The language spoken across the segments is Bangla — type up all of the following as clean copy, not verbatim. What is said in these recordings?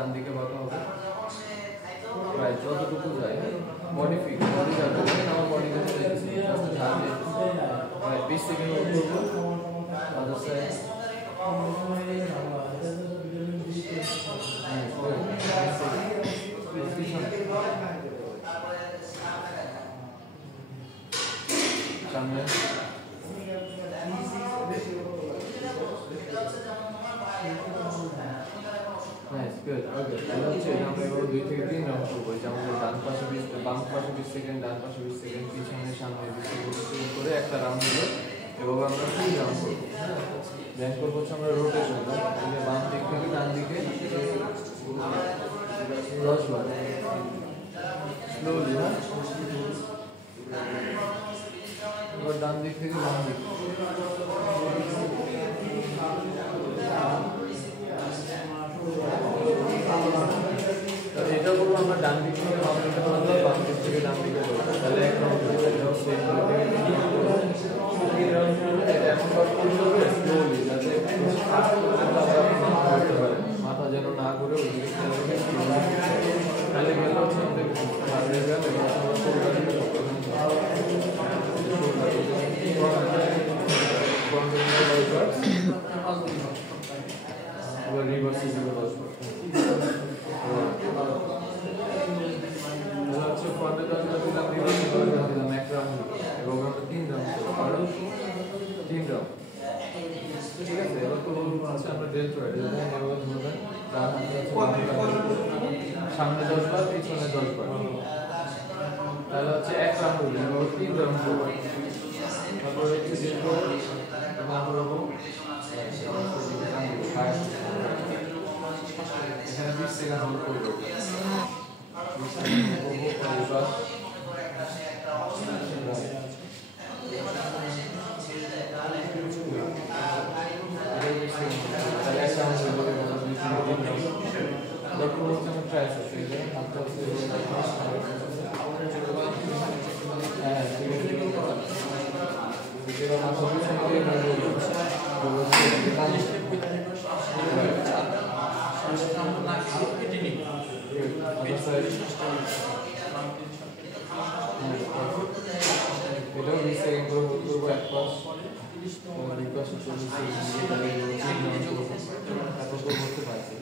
ডান দিকে বাঁকা হবে রাইট যতটুকু যায় বডি ফিট বডি যাবে আমার বডি কাছে যাচ্ছে জাস্ট ধারে রাইট 20 সেকেন্ড হোল্ড করব আদার সাইড সামনে Nice, good, okay. তাহলে হচ্ছে আমরা এবার 2 থেকে 3 রাউন্ড করব যে আমাদের ডান পাশে 20 বাম পাশে 20 সেকেন্ড ডান পাশে 20 সেকেন্ড পিছনে সামনে 20 সেকেন্ড করে একটা রাউন্ড হলো এবং আমরা 3 রাউন্ড করব দেন করব হচ্ছে আমরা রোটেশন মানে বাম দিক থেকে ডান দিকে 10 বার স্লোলি হ্যাঁ এবার ডান দিক থেকে বাম দিক এটা বলবো আমরা ডান দিক থেকে বাম দিকে করব বাম দিক থেকে ডান দিকে করব তাহলে এক রাউন্ড করে দাও সেট করে এই রাউন্ড করে এটা এখন করতে হবে স্লোলি যাতে মাথা যেন না ঘুরে ওই দিকে তাহলে গেল হচ্ছে আমাদের মাঝে গেল এবার রিভার্স হিসেবে বসবো হচ্ছে ফ্রন্টে দিলাম রিভার্স দিলাম এক রাউন্ড এবং আমরা 3 রাউন্ড 3 রাউন্ড ঠিক আছে এবার তো হচ্ছে আমরা ডেল্টা রাইট এভাবে ধরবেন ডান হাতে সামনে 10 বার পিছনে 10 বার তাহলে হচ্ছে এক রাউন্ড হলো এবার 3 রাউন্ড করব তারপর হচ্ছে দীর্ঘ আমরা করব এখানে 20 সেকেন্ড হোল্ড করব এটাও 20 সেকেন্ড করে হোল্ড করবো এক পাশ দুই পাশে 40 সেকেন্ড তারপর করতে পারছি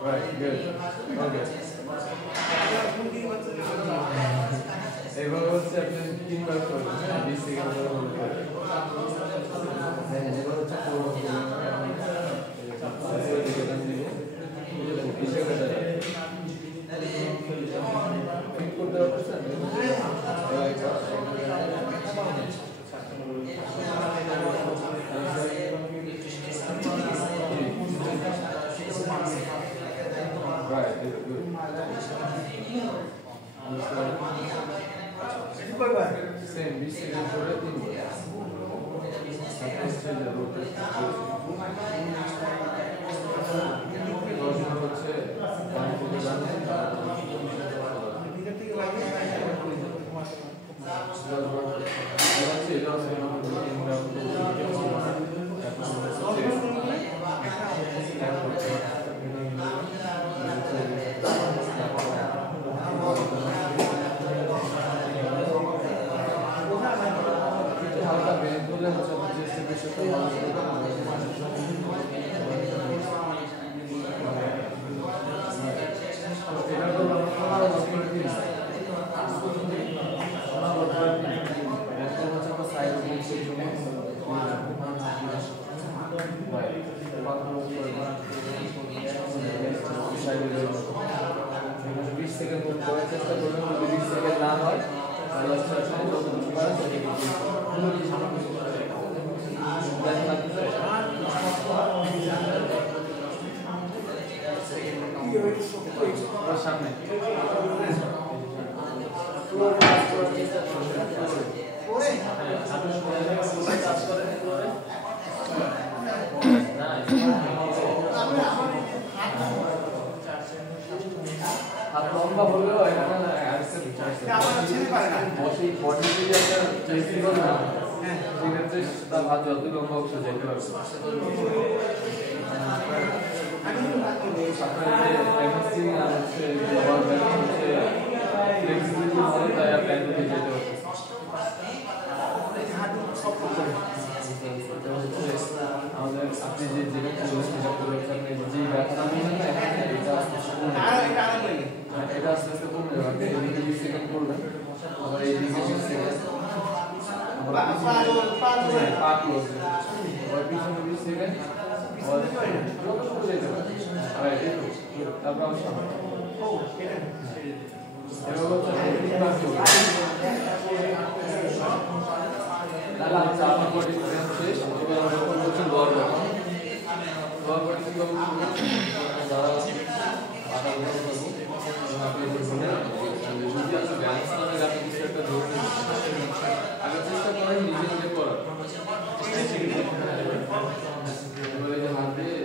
Right, good. Okay. এবার হচ্ছে আপনি 3 বার করবেন 20 সেকেন্ড ধরে হোল্ড করবেন হ্যাঁ এবার হচ্ছে পুরো এদিকে টান দিবে পিছে করে যাবে ঠিক করতে পারছেন Right, good. Same, 20 seconds করে 3 বার। হচ্ছে যে রোটেট হচ্ছে ডান থেকে ডানে হালকা ব্রেক করলে হচ্ছে চেষ্টা পেশাটা এটা তো আমরা সাইড बीस सेकंड चेष्टा कर 20 सेकंड ना হয় রিসিভার না সেক্ষেত্রে তার হাত যত লম্বা অংশ যেতে পারবে আপনার যে এমএসসি আর হচ্ছে পাওয়ার ব্যাংক হচ্ছে ফ্লেক্সিবিলিটি ভালো তাই আপনি যেতে পারবেন আমাদের আপনি যে যেটা বলছেন সেটা পুরো আপনি যে ব্যবসা নিলেন না এটা আস্তে আস্তে কমে যাবে আপনি এদিকে 20 সেকেন্ড করবেন আবার এইদিকে 20 সেকেন্ড আবার পা ক্লোজ আবার পিছনে 20 সেকেন্ড আবার যতটুকু যেতে পারে আর একটু তারপর আবার সামনে এভাবে তাহলে আচ্ছা আপনার বডি শেষ এবার আমরা করছি লোয়ার বডি কি করব যারা পাটা বড় করব আপনি যদি আপনি ব্যালেন্স করে আপনি কিছু একটা ধরে নিন আগে চেষ্টা করেন নিজে নিজে করার এবারে যে হাত দিয়ে